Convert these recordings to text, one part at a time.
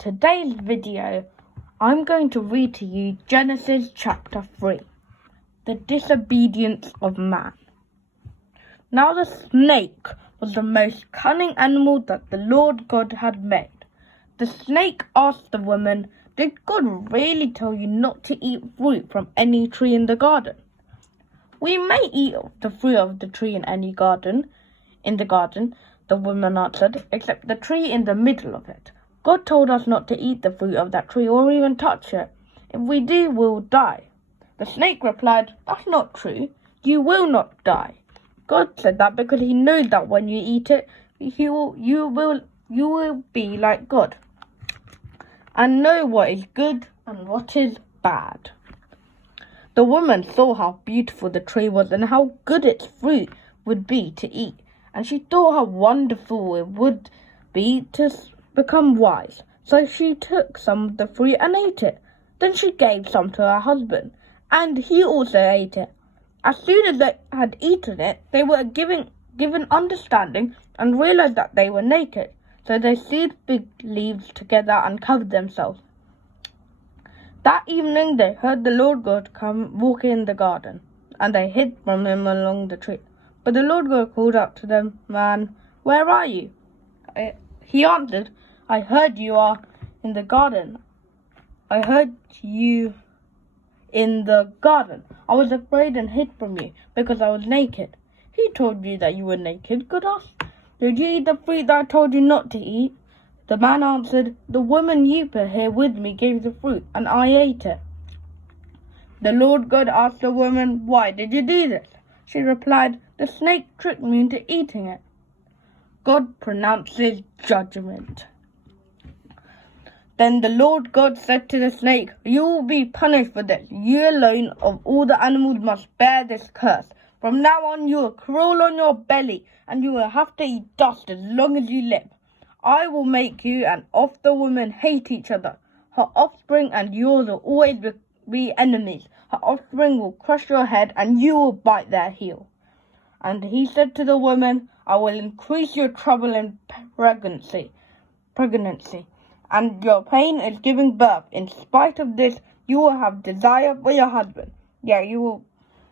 today's video, I'm going to read to you Genesis chapter 3, the disobedience of man. Now the snake was the most cunning animal that the Lord God had made. The snake asked the woman, "Did God really tell you not to eat fruit from any tree in the garden?" "We may eat the fruit of the tree in the garden, the woman answered, "except the tree in the middle of it. God told us not to eat the fruit of that tree or even touch it. If we do, we'll die." The snake replied, "That's not true. You will not die." God said that because he knows that when you eat it, you will be like God and know what is good and what is bad. The woman saw how beautiful the tree was and how good its fruit would be to eat, and she thought how wonderful it would be to become wise. So she took some of the fruit and ate it. Then she gave some to her husband, and he also ate it. As soon as they had eaten it, they were given understanding and realized that they were naked. So they sewed big leaves together and covered themselves. That evening they heard the Lord God come walking in the garden, and they hid from him along the tree. But the Lord God called out to them, "Man, where are you?" He answered, "I heard you are in the garden. I heard you in the garden. I was afraid and hid from you because I was naked." "Who told you that you were naked?" God asked. "Did you eat the fruit that I told you not to eat?" The man answered, "The woman you put here with me gave the fruit, and I ate it." The Lord God asked the woman, "Why did you do this?" She replied, "The snake tricked me into eating it." God pronounces judgment. Then the Lord God said to the snake, "You will be punished for this. You alone of all the animals must bear this curse. From now on you will crawl on your belly, and you will have to eat dust as long as you live. I will make you and of the woman hate each other. Her offspring and yours will always be enemies. Her offspring will crush your head, and you will bite their heel." And he said to the woman, "I will increase your trouble in pregnancy, and your pain is giving birth. In spite of this, you will have desire for your husband. You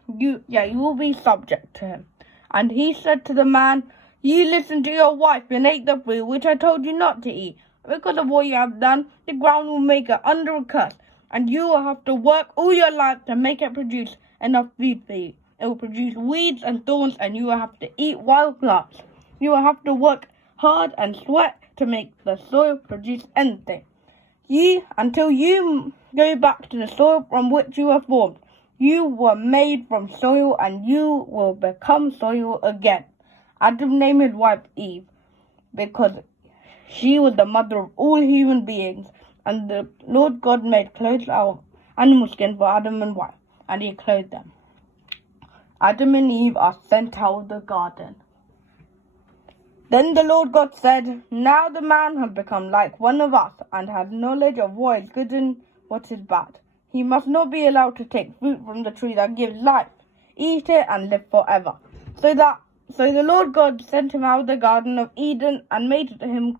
will be subject to him." And he said to the man, "You listened to your wife and ate the fruit which I told you not to eat. Because of what you have done, the ground will make it under a curse, and you will have to work all your life to make it produce enough food for you. It will produce weeds and thorns, and you will have to eat wild plants. You will have to work hard and sweat to make the soil produce anything. Until you go back to the soil from which you were formed. You were made from soil, and you will become soil again." Adam named his wife Eve because she was the mother of all human beings, and the Lord God made clothes out of animal skin for Adam and wife, and he clothed them. Adam and Eve are sent out of the garden. Then the Lord God said, "Now the man has become like one of us and has knowledge of what is good and what is bad. He must not be allowed to take fruit from the tree that gives life, eat it and live forever." So the Lord God sent him out of the Garden of Eden and made him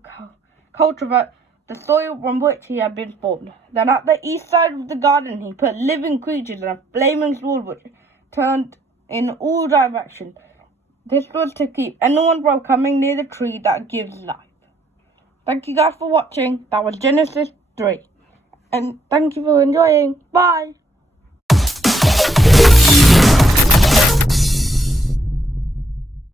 cultivate the soil from which he had been formed. Then at the east side of the garden he put living creatures and a flaming sword which turned in all directions. This was to keep anyone from coming near the tree that gives life. Thank you guys for watching. That was Genesis 3. And thank you for enjoying. Bye.